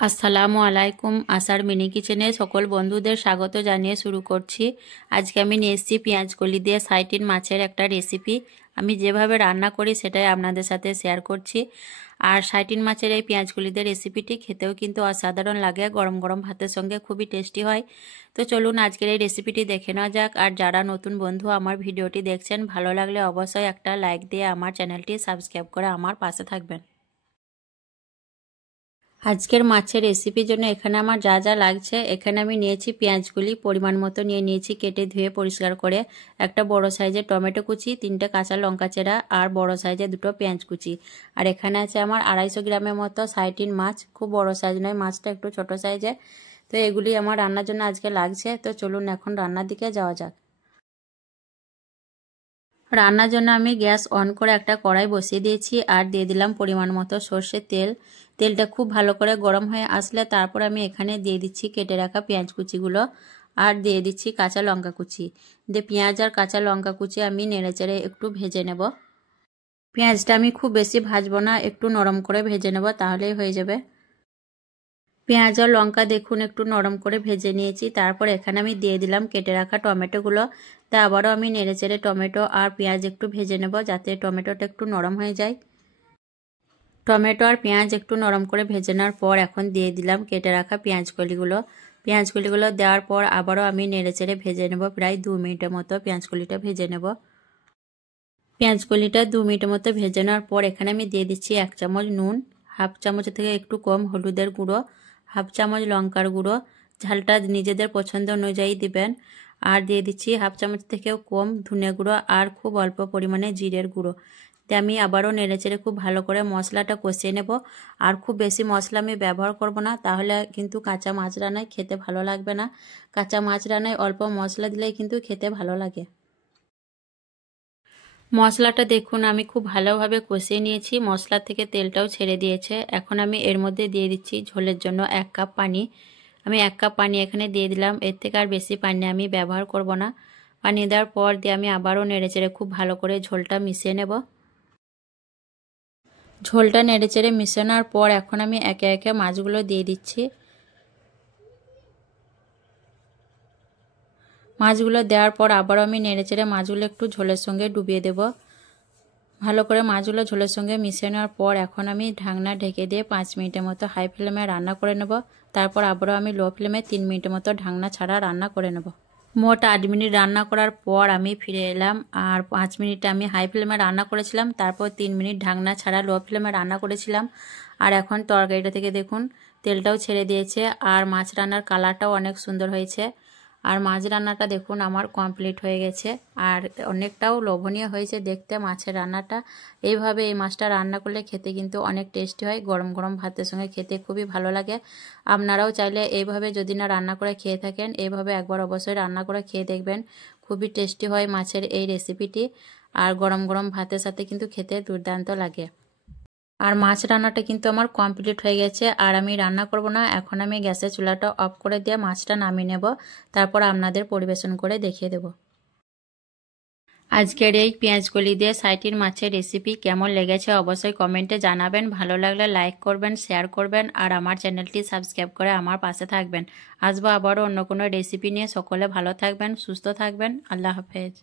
আসসালামু আলাইকুম। আসার মিনি কিচেনে সকল বন্ধুদের স্বাগত জানিয়ে শুরু করছি। আজকে আমি নিয়ে এসেছি পেঁয়াজ কলি দিয়ে সাইটিন মাছের একটা রেসিপি। আমি যেভাবে রান্না করি সেটাই আপনাদের সাথে শেয়ার করছি। আর সাইটিন মাছের এই পেঁয়াজ কলি দিয়ে রেসিপিটি খেতেও কিন্তু অসাধারণ লাগে, গরম গরম ভাতের সঙ্গে খুবই টেস্টি হয়। তো চলুন আজকের এই রেসিপিটি দেখে নেওয়া যাক। আর যারা নতুন বন্ধু আমার ভিডিওটি দেখছেন, ভালো লাগলে অবশ্যই একটা লাইক দিয়ে আমার চ্যানেলটি সাবস্ক্রাইব করে আমার পাশে থাকবেন। আজকের মাছের রেসিপির জন্য এখানে আমার যা যা লাগছে, এখানে আমি নিয়েছি পেঁয়াজগুলি পরিমাণ মতো নিয়ে নিয়েছি, কেটে ধুয়ে পরিষ্কার করে। একটা বড় সাইজের টমেটো কুচি, 3টে কাঁচা লঙ্কা চেরা আর বড় সাইজের 2টো পেঁয়াজ কুচি। আর এখানে আছে আমার 250 গ্রামের মতো সাইটিন মাছ, খুব বড় সাইজ নয়, মাছটা একটু ছোট সাইজের। তো এগুলি আমার রান্নার জন্য আজকে লাগছে। তো চলুন এখন রান্নার দিকে যাওয়া যাক। রান্নার জন্য আমি গ্যাস অন করে একটা কড়াই বসিয়ে দিয়েছি আর দিয়ে দিলাম পরিমাণ মতো সর্ষের তেল। তেলটা খুব ভালো করে গরম হয়ে আসলে তারপর আমি এখানে দিয়ে দিচ্ছি কেটে রাখা পেঁয়াজ কুচিগুলো আর দিয়ে দিচ্ছি কাঁচা লঙ্কা কুচি। দিয়ে পেঁয়াজ আর কাঁচা লঙ্কা কুচি আমি নেড়েচেড়ে একটু ভেজে নেব। পেঁয়াজটা আমি খুব বেশি ভাজবো না, একটু নরম করে ভেজে নেব, তাহলেই হয়ে যাবে। পেঁয়াজ আর লঙ্কা দেখুন একটু নরম করে ভেজে নিয়েছি। তারপর এখানে আমি দিয়ে দিলাম কেটে রাখা টমেটোগুলো। তা আবারও আমি নেড়েচেড়ে টমেটো আর পেঁয়াজ একটু ভেজে নেব, যাতে টমেটোটা একটু নরম হয়ে যায়। টমেটো আর পেঁয়াজ একটু নরম করে ভেজে নেওয়ার পর এখন দিয়ে দিলাম কেটে রাখা পেঁয়াজকলিগুলো দেওয়ার পর আবারও আমি নেড়েচেড়ে ভেজে নেব। প্রায় 2 মিনিটের মতো পেঁয়াজকলিটা ভেজে নেব। পেঁয়াজকলিটা 2 মিনিটের মতো ভেজে নেওয়ার পর এখানে আমি দিয়ে দিচ্ছি 1 চামচ নুন, হাফ চামচের থেকে একটু কম হলুদের গুঁড়ো, হাফ চামচ লঙ্কার গুঁড়ো, ঝালটা নিজেদের পছন্দ অনুযায়ী দিবেন। আর দিয়ে দিচ্ছি হাফ চামচ থেকেও কম ধনে গুঁড়ো আর খুব অল্প পরিমাণে জিরের গুঁড়ো। তো আমি আবারও নেড়েচেড়ে খুব ভালো করে মশলাটা কষিয়ে নেব। আর খুব বেশি মশলা আমি ব্যবহার করব না, তাহলে কিন্তু কাঁচা মাছ রান্নায় খেতে ভালো লাগবে না। কাঁচা মাছ রান্নায় অল্প মশলা দিলেই কিন্তু খেতে ভালো লাগে। মশলাটা দেখুন আমি খুব ভালোভাবে কষিয়ে নিয়েছি, মশলা থেকে তেলটাও ছেড়ে দিয়েছে। এখন আমি এর মধ্যে দিয়ে দিচ্ছি ঝোলের জন্য 1 কাপ পানি। আমি 1 কাপ পানি এখানে দিয়ে দিলাম, এর থেকে আর বেশি পানি আমি ব্যবহার করব না। পানি দেওয়ার পর দিয়ে আমি আবারও নেড়েচেড়ে খুব ভালো করে ঝোলটা মিশিয়ে নেব। ঝোলটা নেড়েচেড়ে মিশানোর পর এখন আমি একে একে মাছগুলো দিয়ে দিচ্ছি। মাছগুলো দেওয়ার পর আবারও আমি নেড়েচেড়ে মাছগুলো একটু ঝোলের সঙ্গে ডুবিয়ে দেব। ভালো করে মাছগুলো ঝোলের সঙ্গে মিশিয়ে নেওয়ার পর এখন আমি ঢাকনা ঢেকে দিয়ে 5 মিনিটের মতো হাই ফ্লেমে রান্না করে নেব। তারপর আবারও আমি লো ফ্লেমে 3 মিনিটের মতো ঢাকনা ছাড়া রান্না করে নেব। মোট 8 মিনিট রান্না করার পর আমি ফিরে এলাম। আর 5 মিনিট আমি হাই ফ্লেমে রান্না করেছিলাম, তারপর 3 মিনিট ঢাকনা ছাড়া লো ফ্লেমে রান্না করেছিলাম। আর এখন তরকারিটা থেকে দেখুন তেলটাও ছেড়ে দিয়েছে আর মাছ রান্নার কালারটাও অনেক সুন্দর হয়েছে। আর মাছ রান্নাটা দেখুন আমার কমপ্লিট হয়ে গেছে আর অনেকটাও লোভনীয় হয়েছে দেখতে মাছের রান্নাটা। এইভাবে এই মাছটা রান্না করলে খেতে কিন্তু অনেক টেস্টি হয়, গরম গরম ভাতের সঙ্গে খেতে খুবই ভালো লাগে। আপনারাও চাইলে এইভাবে যদি না রান্না করে খেয়ে থাকেন, এইভাবে একবার অবশ্যই রান্না করে খেয়ে দেখবেন, খুবই টেস্টি হয় মাছের এই রেসিপিটি। আর গরম গরম ভাতের সাথে কিন্তু খেতে দুর্দান্ত লাগে। আর মাছ রান্নাটা কিন্তু আমার কমপ্লিট হয়ে গেছে আর আমি রান্না করব না। এখন আমি গ্যাসের চুলাটা অফ করে দিয়ে মাছটা নামিয়ে নেব, তারপর আপনাদের পরিবেশন করে দেখিয়ে দেব। আজকের এই পেঁয়াজকলি দিয়ে সাইটিন মাছের রেসিপি কেমন লেগেছে অবশ্যই কমেন্টে জানাবেন। ভালো লাগলে লাইক করবেন, শেয়ার করবেন আর আমার চ্যানেলটি সাবস্ক্রাইব করে আমার পাশে থাকবেন। আসবো আবারও অন্য কোনো রেসিপি নিয়ে। সকলে ভালো থাকবেন, সুস্থ থাকবেন। আল্লাহ হাফেজ।